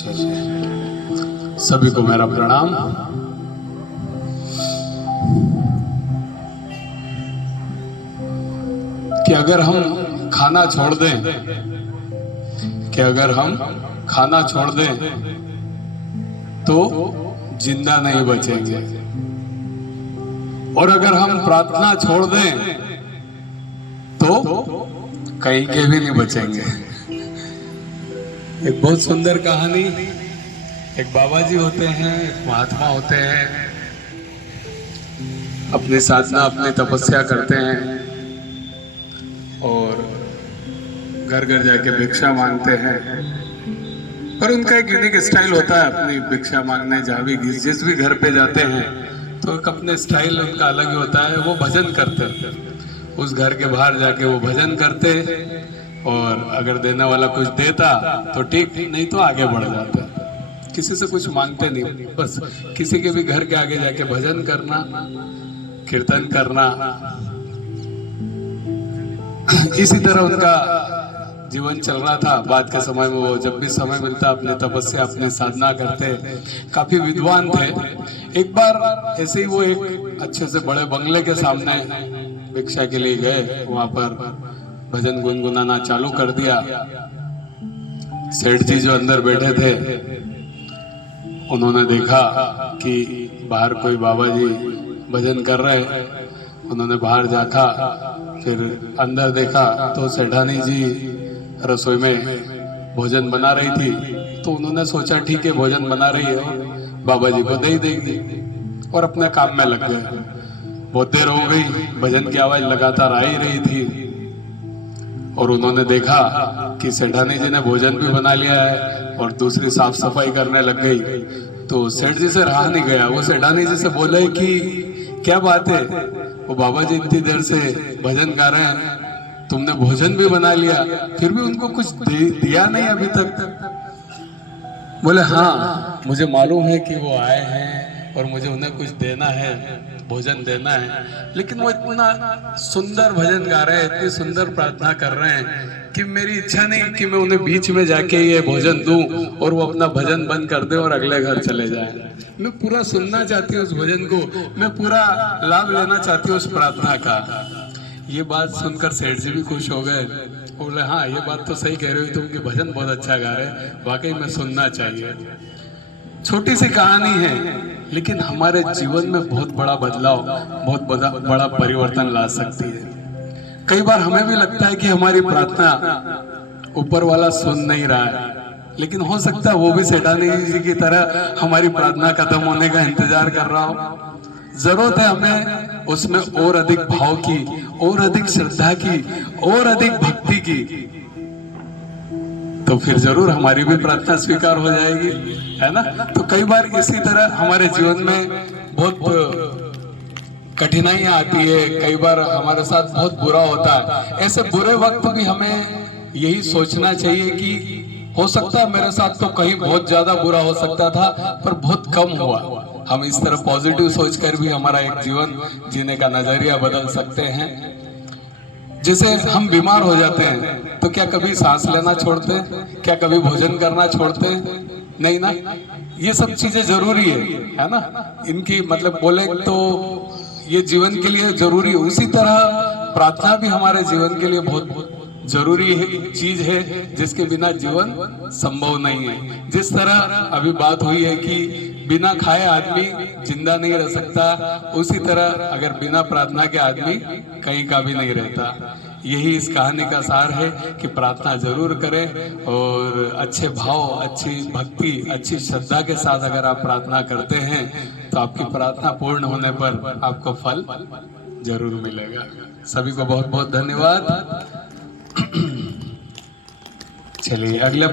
चलिए, सभी को मेरा प्रणाम। कि अगर हम खाना छोड़ दें, कि अगर हम खाना छोड़ दें तो जिंदा नहीं बचेंगे, और अगर हम प्रार्थना छोड़ दें तो कहीं के भी नहीं बचेंगे। एक बहुत सुंदर कहानी, एक बाबा जी होते हैं, एक महात्मा होते हैं, अपनी साधना अपनी तपस्या करते हैं और घर घर जाके भिक्षा मांगते हैं। पर उनका एक यूनिक स्टाइल होता है अपनी भिक्षा मांगने, जहाँ भी जिस भी घर पे जाते हैं तो एक अपने स्टाइल उनका अलग ही होता है। वो भजन करते हैं, उस घर के बाहर जाके वो भजन करते, और अगर देने वाला कुछ देता तो ठीक, नहीं तो आगे बढ़ जाते। किसी से कुछ मांगते नहीं, बस किसी के भी घर के आगे जाके भजन करना, कीर्तन करना। इसी तरह उनका जीवन चल रहा था। बाद के समय में वो जब भी समय मिलता अपनी तपस्या अपनी साधना करते। काफी विद्वान थे। एक बार ऐसे ही वो एक अच्छे से बड़े बंगले के सामने भिक्षा के लिए गए, वहां पर भजन गुनगुनाना चालू कर दिया। सेठ जी जो अंदर बैठे थे, उन्होंने देखा कि बाहर कोई बाबा जी भजन कर रहे हैं। उन्होंने बाहर देखा, फिर अंदर देखा तो सेठानी जी रसोई में भोजन बना रही थी। तो उन्होंने सोचा ठीक है, भोजन बना रही है, बाबा जी को दे देंगे, और अपने काम में लग गए। बहुत देर हो गई, भजन की आवाज लगातार आ ही रही थी, और उन्होंने देखा कि सेठानी जी ने भोजन भी बना लिया है और दूसरी साफ सफाई करने लग गई। तो सेठ जी से रहा नहीं गया, वो सेठानी जी से बोले कि क्या बात है, वो बाबा जी इतनी देर से भजन गा रहे हैं, तुमने भोजन भी बना लिया, फिर भी उनको कुछ दिया नहीं अभी तक। बोले हाँ, मुझे मालूम है कि वो आए हैं और मुझे उन्हें कुछ देना है, भोजन देना है, लेकिन वो इतना सुंदर भजन गा रहे हैं, इतनी सुंदर प्रार्थना कर रहे हैं कि मेरी इच्छा नहीं कि मैं उन्हें बीच में जाके ये भोजन दूं और वो अपना भजन बंद कर दे और अगले घर चले जाए। मैं पूरा सुनना चाहती हूँ उस भजन को, मैं पूरा लाभ लेना चाहती हूँ उस प्रार्थना का। ये बात सुनकर सेठ जी भी खुश हो गए। बोले हाँ, ये बात तो सही कह रहे हो तुम कि भजन बहुत अच्छा गा रहे हैं, वाकई में सुनना चाहिए। छोटी सी कहानी है, लेकिन हमारे जीवन में बहुत बड़ा बदलाव, बहुत बड़ा परिवर्तन ला सकती है। कई बार हमें भी लगता है कि हमारी प्रार्थना ऊपर वाला सुन नहीं रहा है, लेकिन हो सकता है वो भी सेठानी जी की तरह हमारी प्रार्थना खत्म होने का इंतजार कर रहा हो। जरूरत है हमें उसमें और अधिक भाव की, और अधिक श्रद्धा की, और अधिक भक्ति की, तो फिर जरूर हमारी भी प्रार्थना स्वीकार हो जाएगी, है ना। तो कई बार इसी तरह हमारे जीवन में बहुत कठिनाइयां आती है, कई बार हमारे साथ बहुत बुरा होता है। ऐसे बुरे वक्त भी हमें यही सोचना चाहिए कि हो सकता है मेरे साथ तो कहीं बहुत ज्यादा बुरा हो सकता था, पर बहुत कम हुआ। हम इस तरह पॉजिटिव सोचकर भी हमारा एक जीवन जीने का नजरिया बदल सकते हैं। जैसे हम बीमार हो जाते हैं तो क्या कभी सांस लेना छोड़ते हैं? क्या कभी भोजन करना छोड़ते हैं? नहीं ना। ये सब चीजें जरूरी है ना। इनकी मतलब बोले तो ये जीवन के लिए जरूरी है। उसी तरह प्रार्थना भी हमारे जीवन के लिए बहुत जरूरी है, चीज है, जिसके बिना जीवन संभव नहीं है। जिस तरह अभी बात हुई है कि बिना खाए आदमी जिंदा नहीं रह सकता, उसी तरह अगर बिना प्रार्थना के आदमी कहीं का भी नहीं रहता। यही इस कहानी का सार है कि प्रार्थना जरूर करें, और अच्छे भाव, अच्छी भक्ति, अच्छी श्रद्धा के साथ अगर आप प्रार्थना करते हैं तो आपकी प्रार्थना पूर्ण होने पर आपको फल जरूर मिलेगा। सभी को बहुत बहुत धन्यवाद। चलिए अगले